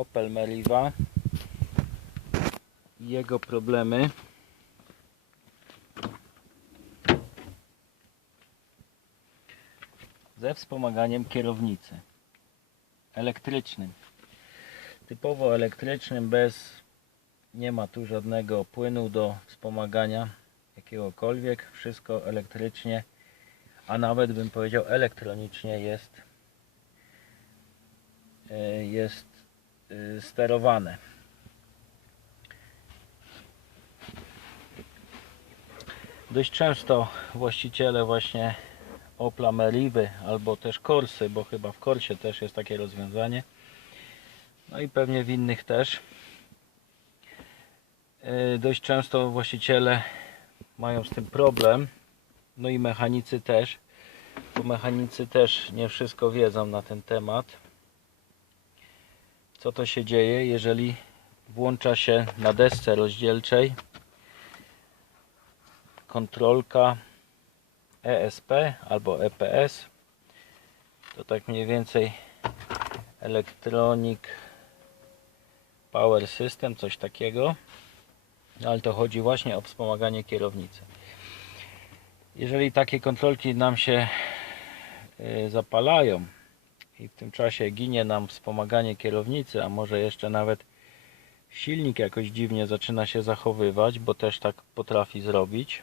Opel Meriva i jego problemy. Ze wspomaganiem kierownicy elektrycznym. Typowo elektrycznym, bez nie ma tu żadnego płynu do wspomagania jakiegokolwiek. Wszystko elektrycznie, a nawet bym powiedział elektronicznie jest e, jest sterowane. Dość często właściciele właśnie Opla Merivy albo też Corsy, bo chyba w Corsie też jest takie rozwiązanie. No i pewnie w innych też. Yy, Dość często właściciele mają z tym problem. No i mechanicy też. Bo mechanicy też nie wszystko wiedzą na ten temat. Co to się dzieje, jeżeli włącza się na desce rozdzielczej kontrolka ESP albo EPS to tak mniej więcej Electronic Power System, coś takiego. Ale to chodzi właśnie o wspomaganie kierownicy. Jeżeli takie kontrolki nam się y, zapalają i w tym czasie ginie nam wspomaganie kierownicy, a może jeszcze nawet silnik jakoś dziwnie zaczyna się zachowywać, bo też tak potrafi zrobić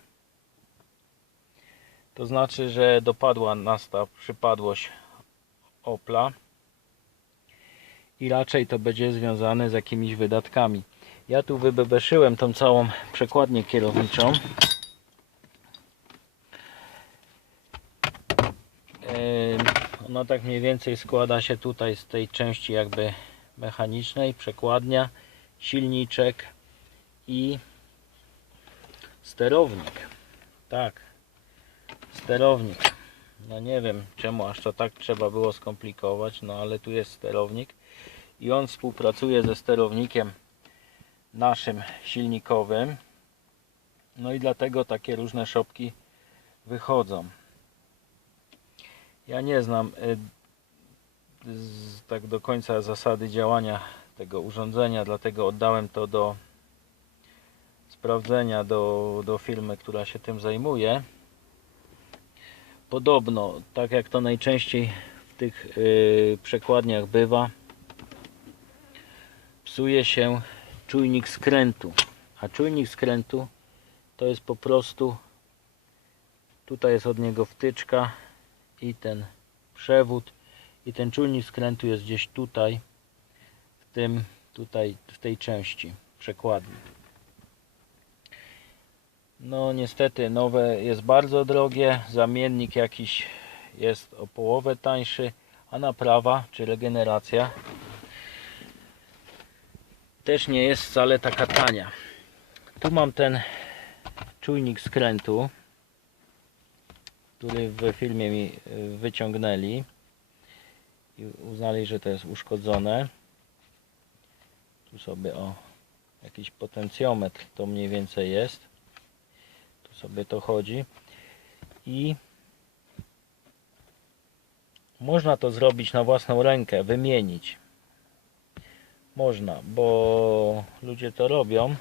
to znaczy, że dopadła nas ta przypadłość Opla i raczej to będzie związane z jakimiś wydatkami. Ja tu wybebeszyłem tą całą przekładnię kierowniczą. Ona tak mniej więcej składa się tutaj z tej części jakby mechanicznej, przekładnia, silniczek i sterownik. Tak, sterownik. No nie wiem czemu aż to tak trzeba było skomplikować, no ale tu jest sterownik i on współpracuje ze sterownikiem naszym silnikowym. No i dlatego takie różne szopki wychodzą. Ja nie znam y, tak do końca zasady działania tego urządzenia, dlatego oddałem to do sprawdzenia do, do firmy, która się tym zajmuje. Podobno, tak jak to najczęściej w tych yy, przekładniach bywa, psuje się czujnik skrętu. A czujnik skrętu to jest po prostu tutaj jest od niego wtyczka i ten przewód i ten czujnik skrętu jest gdzieś tutaj w tym tutaj w tej części przekładni. No niestety nowe jest bardzo drogie, zamiennik jakiś jest o połowę tańszy, a naprawa czy regeneracja też nie jest wcale taka tania. Tu mam ten czujnik skrętu, który w filmie mi y, wyciągnęli i uznali, że to jest uszkodzone. Tu sobie o jakiś potencjometr to mniej więcej jest. Tu sobie to chodzi. I można to zrobić na własną rękę, wymienić. Można, bo ludzie to robią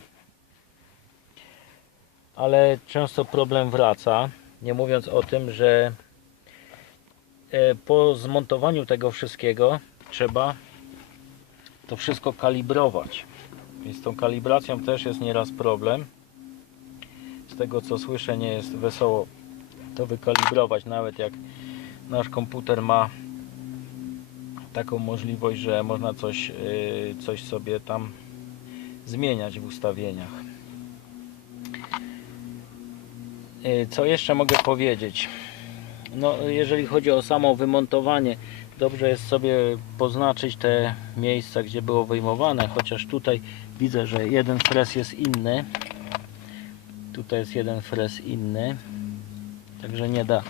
ale często problem wraca nie mówiąc o tym, że e, po zmontowaniu tego wszystkiego trzeba to wszystko kalibrować więc z tą kalibracją też jest nieraz problem z tego co słyszę nie jest wesoło to wykalibrować nawet jak nasz komputer ma taką możliwość, że można coś, yy, coś sobie tam zmieniać w ustawieniach. Co jeszcze mogę powiedzieć? No, jeżeli chodzi o samo wymontowanie, dobrze jest sobie poznaczyć te miejsca, gdzie było wyjmowane, chociaż tutaj widzę, że jeden fres jest inny. Tutaj jest jeden fres inny, także nie da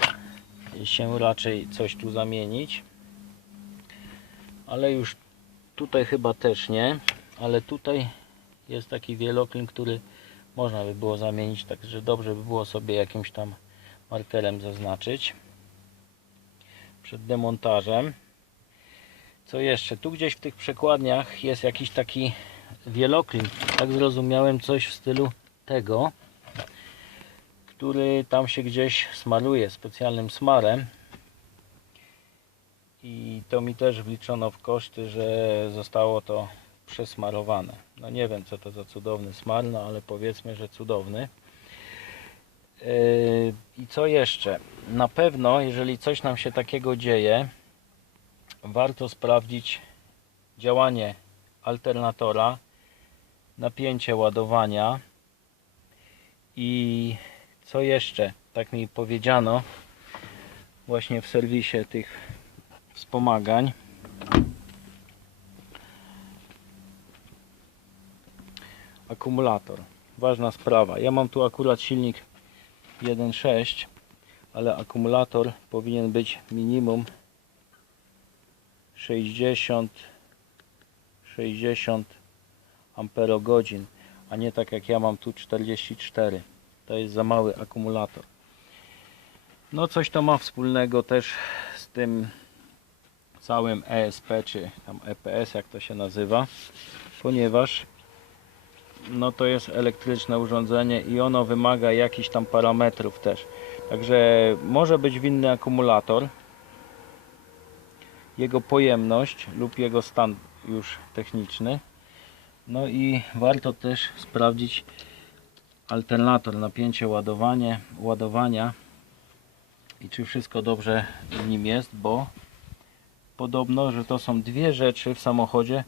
się raczej coś tu zamienić. Ale już tutaj chyba też nie, ale tutaj jest taki wieloklin, który można by było zamienić, także dobrze by było sobie jakimś tam markerem zaznaczyć przed demontażem. Co jeszcze? Tu gdzieś w tych przekładniach jest jakiś taki wieloklin. Tak zrozumiałem coś w stylu tego, który tam się gdzieś smaruje specjalnym smarem. I to mi też wliczono w koszty, że zostało to przesmarowane. No nie wiem co to za cudowny smar, no ale powiedzmy, że cudowny. Yy, I co jeszcze? Na pewno, jeżeli coś nam się takiego dzieje, warto sprawdzić działanie alternatora, napięcie ładowania i co jeszcze? Tak mi powiedziano właśnie w serwisie tych wspomagań. Akumulator. Ważna sprawa. Ja mam tu akurat silnik 1.6, ale akumulator powinien być minimum 60 60 amperogodzin, a nie tak jak ja mam tu 44. To jest za mały akumulator. No coś to ma wspólnego też z tym całym ESP czy tam EPS jak to się nazywa, ponieważ no to jest elektryczne urządzenie i ono wymaga jakichś tam parametrów też. Także może być winny akumulator, jego pojemność lub jego stan już techniczny. No i warto też sprawdzić alternator, napięcie, ładowanie, ładowania i czy wszystko dobrze w nim jest, bo podobno, że to są dwie rzeczy w samochodzie,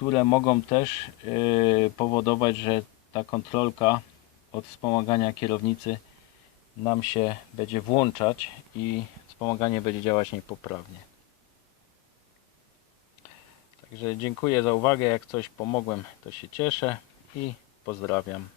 które mogą też yy, powodować, że ta kontrolka od wspomagania kierownicy nam się będzie włączać i wspomaganie będzie działać niepoprawnie. Także dziękuję za uwagę. Jak coś pomogłem, to się cieszę i pozdrawiam.